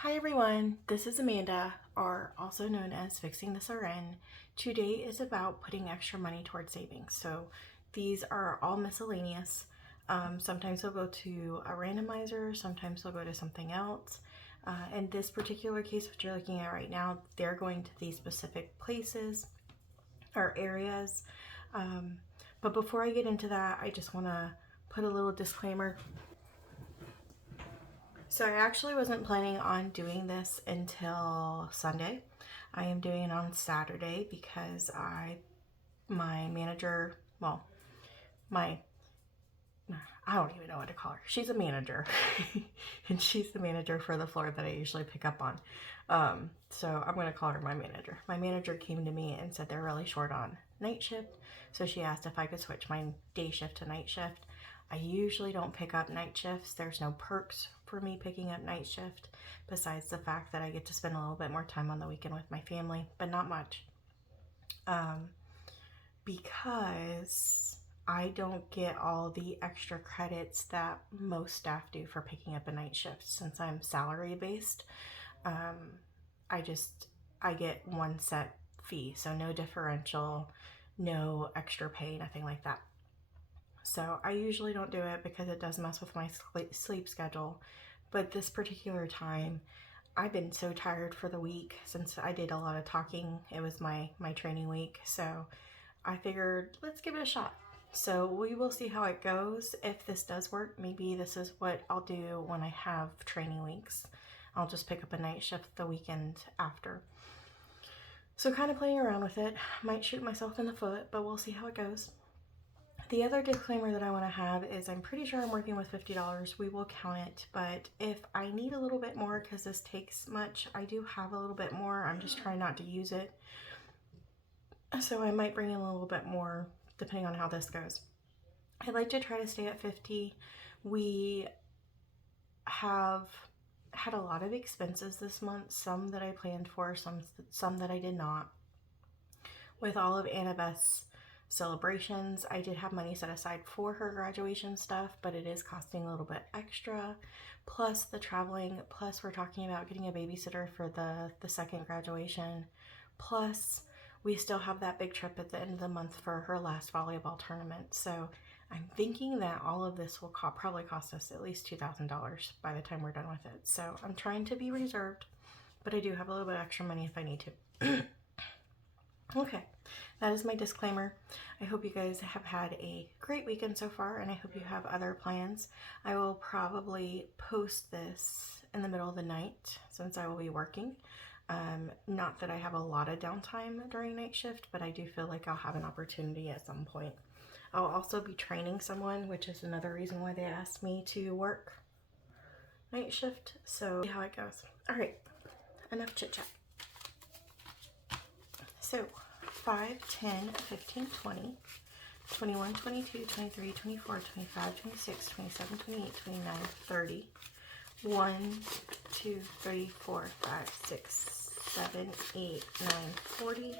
Hi everyone, this is Amanda, or also known as Fixing This RN. Today is about putting extra money towards savings. So these are all miscellaneous. Sometimes they'll go to a randomizer, sometimes they'll go to something else. In this particular case, what you're looking at right now, they're going to these specific places or areas. Um, but before I get into that, I just want to put a little disclaimer. So I actually wasn't planning on doing this until Sunday. I am doing it on Saturday because my manager, well, my, I don't even know what to call her. She's a manager and she's the manager for the floor that I usually pick up on. So I'm going to call her my manager. My manager came to me and said they're really short on night shift. So she asked if I could switch my day shift to night shift. I usually don't pick up night shifts. There's no perks for me picking up night shift besides the fact that I get to spend a little bit more time on the weekend with my family, but not much. Because I don't get all the extra credits that most staff do for picking up a night shift since I'm salary based. Um, I get one set fee, so no differential, no extra pay, nothing like that. So I usually don't do it because it does mess with my sleep schedule. But this particular time, I've been so tired for the week since I did a lot of talking. It was my training week. So I figured let's give it a shot. So we will see how it goes. If this does work, maybe this is what I'll do when I have training weeks. I'll just pick up a night shift the weekend after. So kind of playing around with it. Might shoot myself in the foot, but we'll see how it goes. The other disclaimer that I want to have is I'm pretty sure I'm working with $50. We will count it, but if I need a little bit more because this takes much, I do have a little bit more. I'm just trying not to use it. So I might bring in a little bit more depending on how this goes. I'd like to try to stay at 50. We have had a lot of expenses this month, some that I planned for, some that I did not. With all of Annabeth's celebrations, I did have money set aside for her graduation stuff, but it is costing a little bit extra. Plus the traveling, plus we're talking about getting a babysitter for the second graduation. Plus we still have that big trip at the end of the month for her last volleyball tournament. So I'm thinking that all of this will probably cost us at least $2,000 by the time we're done with it. So I'm trying to be reserved, but I do have a little bit extra money if I need to. Okay, that is my disclaimer. I hope you guys have had a great weekend so far, and I hope you have other plans. I will probably post this in the middle of the night since I will be working. Not that I have a lot of downtime during night shift, but I do feel like I'll have an opportunity at some point. I'll also be training someone, which is another reason why they asked me to work night shift. So see how it goes. All right, enough chit chat. So 5, 10, 15, 20, 21, 22, 23, 24, 25, 26, 27, 28, 29, 30, 1, 2, 3, 4, 5, 6, 7, 8, 9, 40,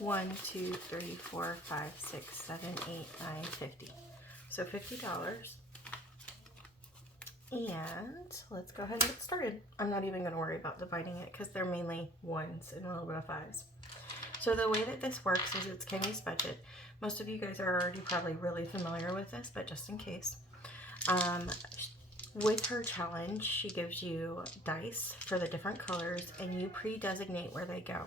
1, 2, 3, 4, 5, 6, 7, 8, 9, 50. So $50. And let's go ahead and get started. I'm not even going to worry about dividing it because they're mainly ones and a little bit of fives. So the way that this works is it's Kemi's budget. Most of you guys are already probably really familiar with this, but just in case. With her challenge, she gives you dice for the different colors and you pre-designate where they go.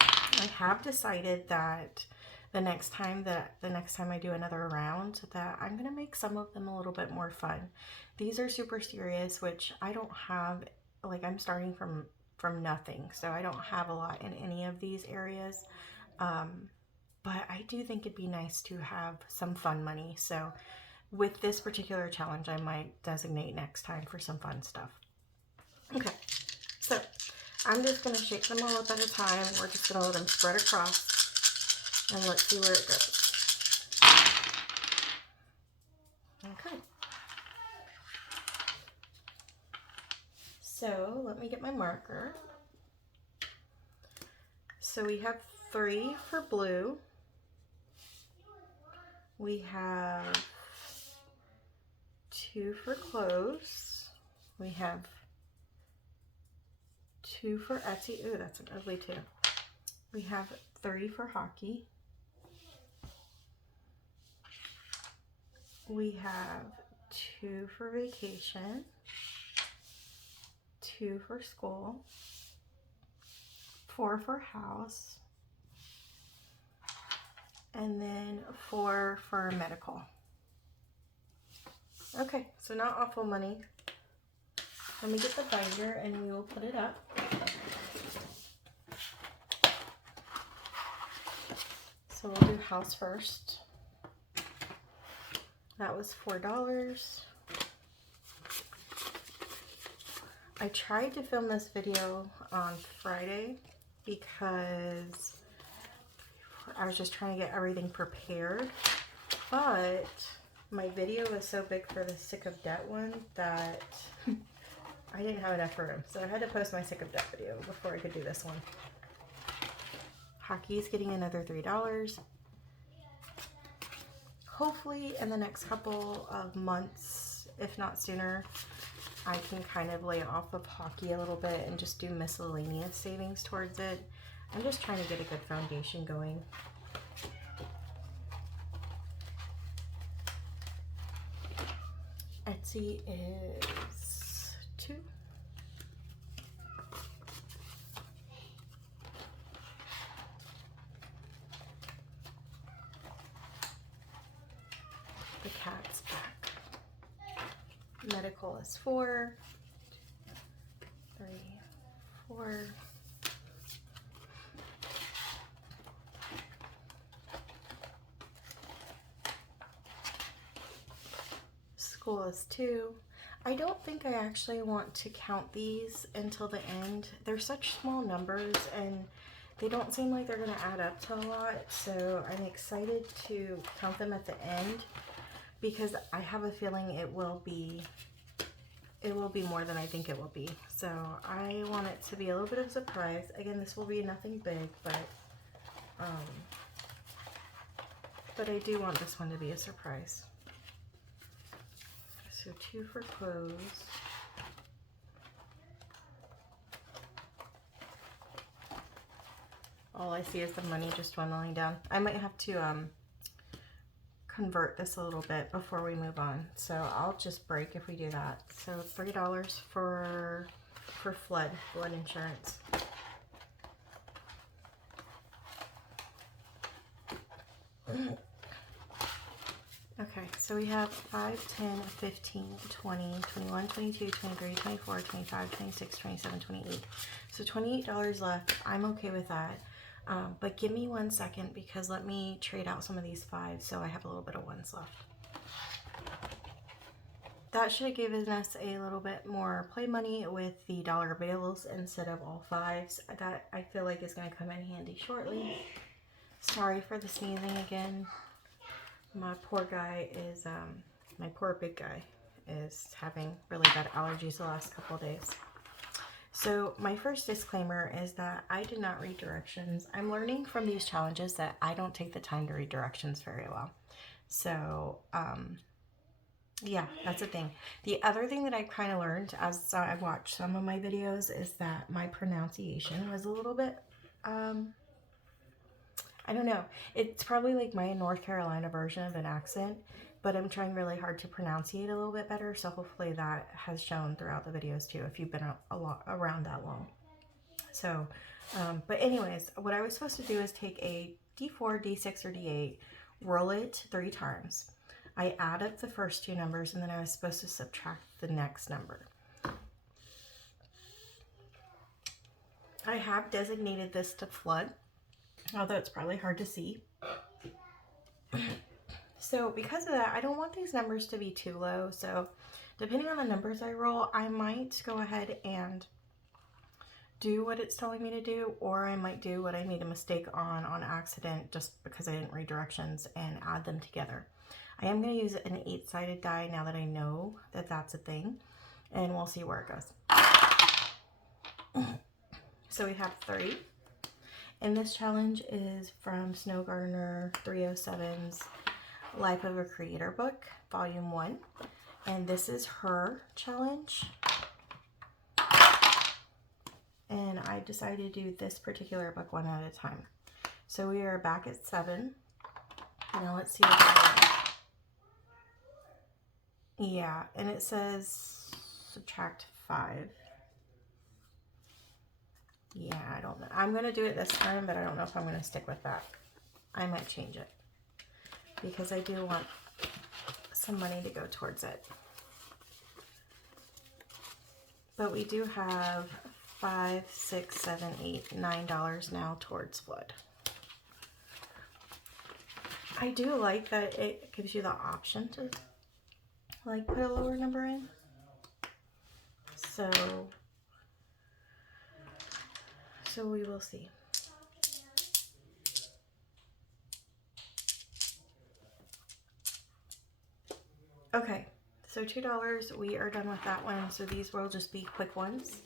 I have decided that the next time I do another round that I'm going to make some of them a little bit more fun. These are super serious, which I don't have, like I'm starting from nothing, so I don't have a lot in any of these areas, but I do think it'd be nice to have some fun money. So with this particular challenge, I might designate next time for some fun stuff. Okay, so I'm just going to shake them all up at a time. We're just going to let them spread across and let's see where it goes. Okay, so let me get my marker. So we have 3 for blue. We have 2 for close. We have 2 for Etsy. Ooh, that's an ugly 2. We have 3 for hockey. We have 2 for vacation, 2 for school, 4 for house, and then 4 for medical. Okay, so not awful money. Let me get the binder and we will put it up. So we'll do house first. That was $4. I tried to film this video on Friday because I was just trying to get everything prepared, but my video was so big for the Sick of Debt one that I didn't have enough room, so I had to post my Sick of Debt video before I could do this one. Hockey is getting another $3. Hopefully in the next couple of months, if not sooner, I can kind of lay off of hockey a little bit and just do miscellaneous savings towards it. I'm just trying to get a good foundation going. Etsy is 2. The cat's back. Medical is 4. 3, 4. School is 2. I don't think I actually want to count these until the end. They're such small numbers and they don't seem like they're going to add up to a lot. So I'm excited to count them at the end because I have a feeling it will be more than I think it will be. So I want it to be a little bit of a surprise. Again, this will be nothing big, but I do want this one to be a surprise. So 2 for clothes. All I see is the money just dwindling down. I might have to convert this a little bit before we move on. So I'll just break if we do that. So $3 for flood insurance. Okay, so we have 5, 10, 15, 20, 21, 22, 23, 24, 25, 26, 27, 28. So $28 left. I'm okay with that. But give me 1 second because let me trade out some of these 5s so I have a little bit of 1s left. That should have given us a little bit more play money with the dollar bills instead of all 5s. That I feel like is going to come in handy shortly. Sorry for the sneezing again. My poor guy is, my poor big guy is having really bad allergies the last couple of days. So my first disclaimer is that I did not read directions. I'm learning from these challenges that I don't take the time to read directions very well. So, yeah, that's a thing. The other thing that I kind of learned as I watched some of my videos is that my pronunciation was a little bit, I don't know. It's probably like my North Carolina version of an accent, but I'm trying really hard to pronunciate a little bit better. So hopefully that has shown throughout the videos too, if you've been around that long. So, but anyways, what I was supposed to do is take a D4, D6, or D8, roll it 3 times. I add up the first 2 numbers and then I was supposed to subtract the next number. I have designated this to flood, although it's probably hard to see. So because of that, I don't want these numbers to be too low. So depending on the numbers I roll, I might go ahead and do what it's telling me to do, or I might do what I made a mistake on accident just because I didn't read directions and add them together. I am going to use an 8-sided die now that I know that that's a thing, and we'll see where it goes. So we have 3. And this challenge is from Snow Gardener 307's Life of a Creator book, volume 1. And this is her challenge. And I decided to do this particular book one at a time. So we are back at 7. Now let's see what that is. Yeah, and it says subtract 5. Yeah, I don't know. I'm going to do it this time, but I don't know if I'm going to stick with that. I might change it because I do want some money to go towards it. But we do have $5, $6, $7, $8, $9 now towards wood. I do like that it gives you the option to like put a lower number in. So we will see. Okay, so $2, we are done with that one. So these will just be quick ones.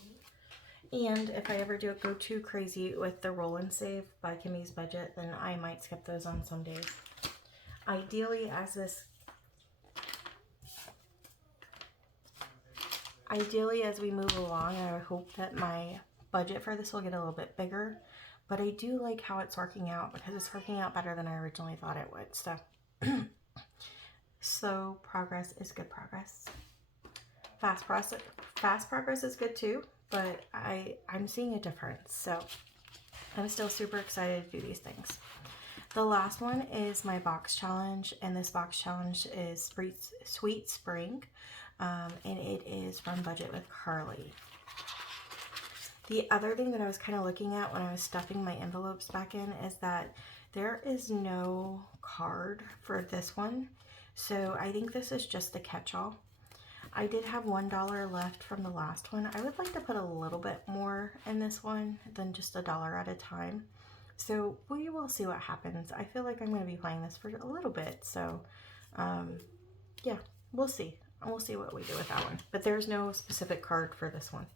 And if I ever go too crazy with the Roll and Save by Kimmy's Budget, then I might skip those on some days. Ideally, as we move along, I hope that my budget for this will get a little bit bigger. But I do like how it's working out because it's working out better than I originally thought it would. So, slow progress is good progress. Fast progress is good too, but I'm seeing a difference. So I'm still super excited to do these things. The last one is my box challenge, and this box challenge is Sweet Spring, and it is from Budget with Carly. The other thing that I was kind of looking at when I was stuffing my envelopes back in is that there is no card for this one. So I think this is just a catch-all. I did have $1 left from the last one. I would like to put a little bit more in this one than just $1 at a time. So we will see what happens. I feel like I'm going to be playing this for a little bit. So yeah, we'll see. We'll see what we do with that one. But there's no specific card for this one.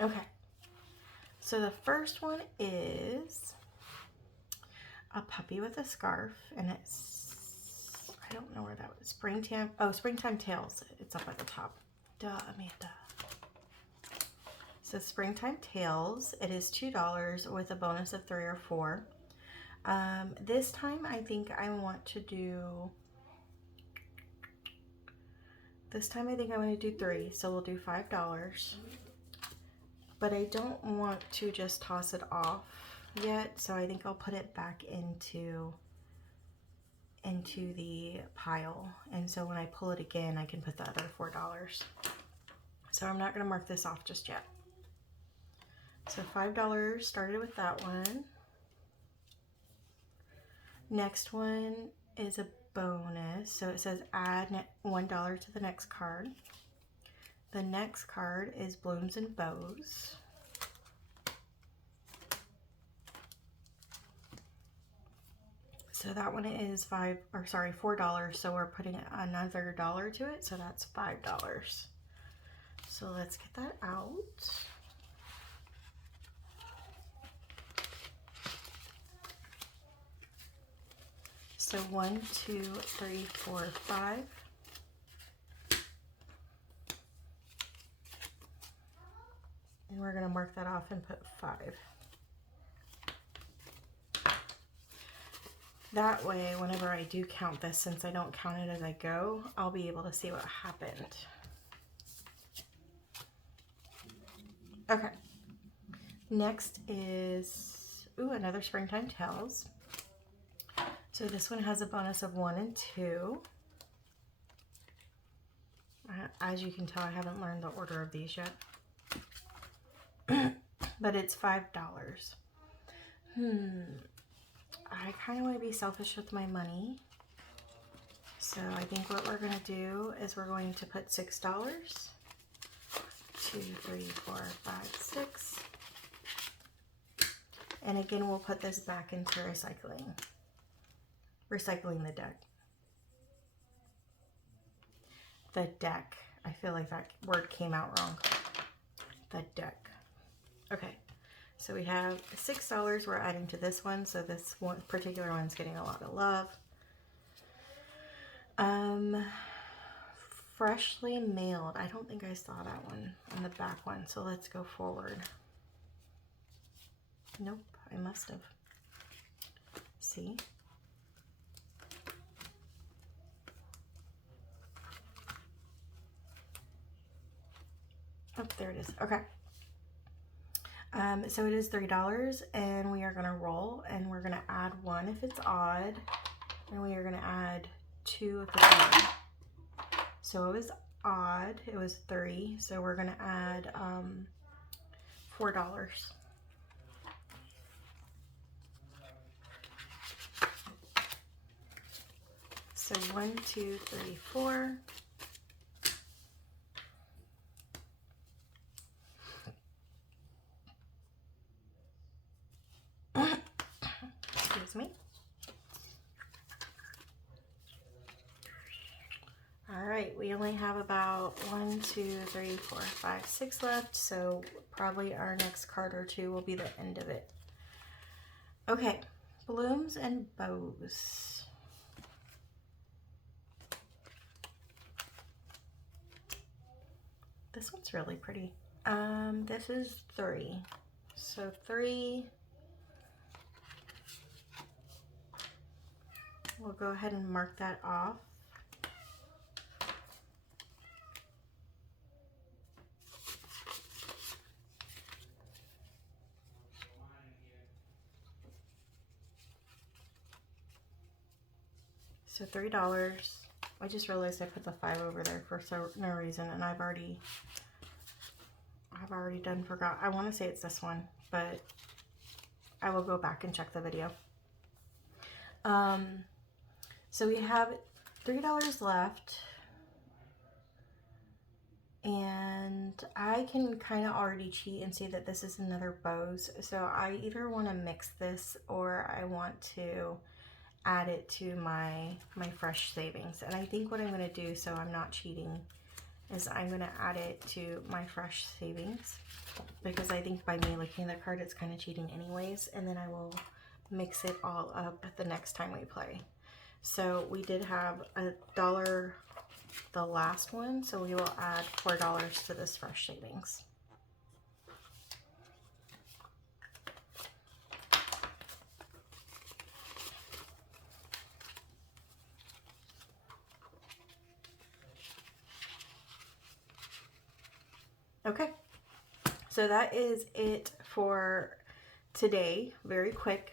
Okay, so the first one is a puppy with a scarf, and it's, I don't know where that was, Springtime Tales. It's up at the top. Duh, Amanda. So Springtime Tales, it is $2 with a bonus of 3 or 4. This time I think I want to do, do 3, so we'll do $5. But I don't want to just toss it off yet, so I think I'll put it back into the pile. And so when I pull it again, I can put the other $4. So I'm not going to mark this off just yet. So $5 started with that one. Next one is a bonus. So it says add $1 to the next card. The next card is Blooms and Bows. So that one is $4. So we're putting another $1 to it. So that's $5. So let's get that out. So 1, 2, 3, 4, 5. And we're going to mark that off and put 5. That way, whenever I do count this, since I don't count it as I go, I'll be able to see what happened. Okay. Next is, another Springtime Tales. So this one has a bonus of 1 and 2. As you can tell, I haven't learned the order of these yet. But it's $5. I kind of want to be selfish with my money. So I think what we're going to do is we're going to put $6. 2, 3, 4, 5, 6. And again, we'll put this back into recycling. Recycling the deck. The deck. I feel like that word came out wrong. The deck. Okay. So we have $6 we're adding to this one. So this one particular one's getting a lot of love. Freshly mailed. I don't think I saw that one on the back one. So let's go forward. Nope, I must have. See? Oh, there it is. Okay. So it is $3, and we are going to roll, and we're going to add 1 if it's odd, and we are going to add 2 if it's even. So it was odd, it was 3, so we're going to add $4. So 1, 2, 3, 4. Excuse me. All right, we only have about 1, 2, 3, 4, 5, 6 left, so probably our next card or two will be the end of it. Okay, blooms and bows. This one's really pretty. This is 3. So 3. We'll go ahead and mark that off. So $3. I just realized I put the 5 over there for no reason, and I've already forgot. I want to say it's this one, but I will go back and check the video. So we have $3 left, and I can kind of already cheat and see that this is another bows. So I either want to mix this or I want to add it to my fresh savings. And I think what I'm going to do, so I'm not cheating, is I'm going to add it to my fresh savings, because I think by me looking at the card it's kind of cheating anyways, and then I will mix it all up the next time we play. So we did have $1 the last one, so we will add $4 to this fresh savings. Okay, so that is it for today. Very quick.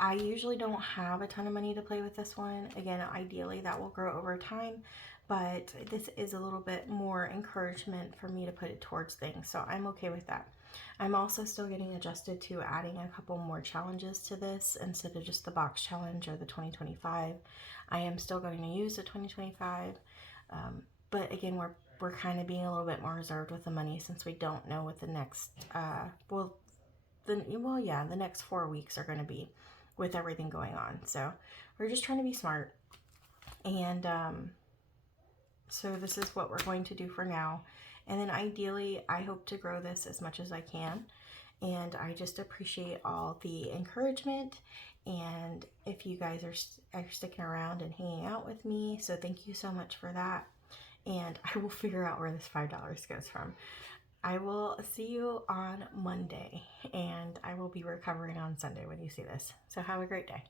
I usually don't have a ton of money to play with this one. Again, ideally that will grow over time, but this is a little bit more encouragement for me to put it towards things, so I'm okay with that. I'm also still getting adjusted to adding a couple more challenges to this instead of just the box challenge or the 2025. I am still going to use the 2025, but again, we're kind of being a little bit more reserved with the money since we don't know what the next the next 4 weeks are going to be with everything going on. So we're just trying to be smart, and so this is what we're going to do for now. And then ideally I hope to grow this as much as I can, and I just appreciate all the encouragement, and if you guys are sticking around and hanging out with me, so thank you so much for that. And I will figure out where this $5 goes from. I will see you on Monday, and I will be recovering on Sunday when you see this. So have a great day.